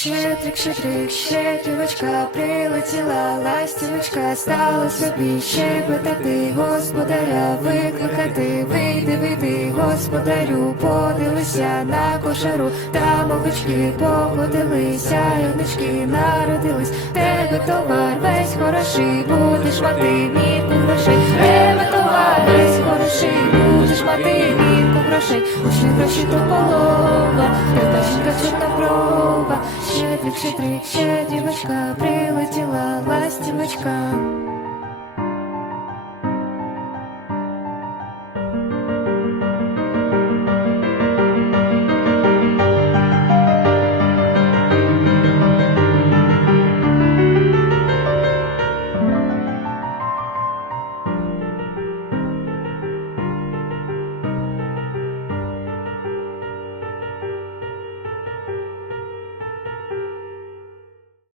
Щедрик, щедрик, щедрівочка, прилетіла ластівочка, стала собі. Щебетати, господаря викликати, вийди, вийди, господарю, подивися на кошару, там овочки покотилися, ягнички народились, тебе товар весь хороший, будеш мати мірку грошей, тебе товар весь хороший, будеш мати мірку грошей, Ушли гроші то полова, тебе жінка щедрик, щедрик, щедрівочка, прилетіла ластівочка.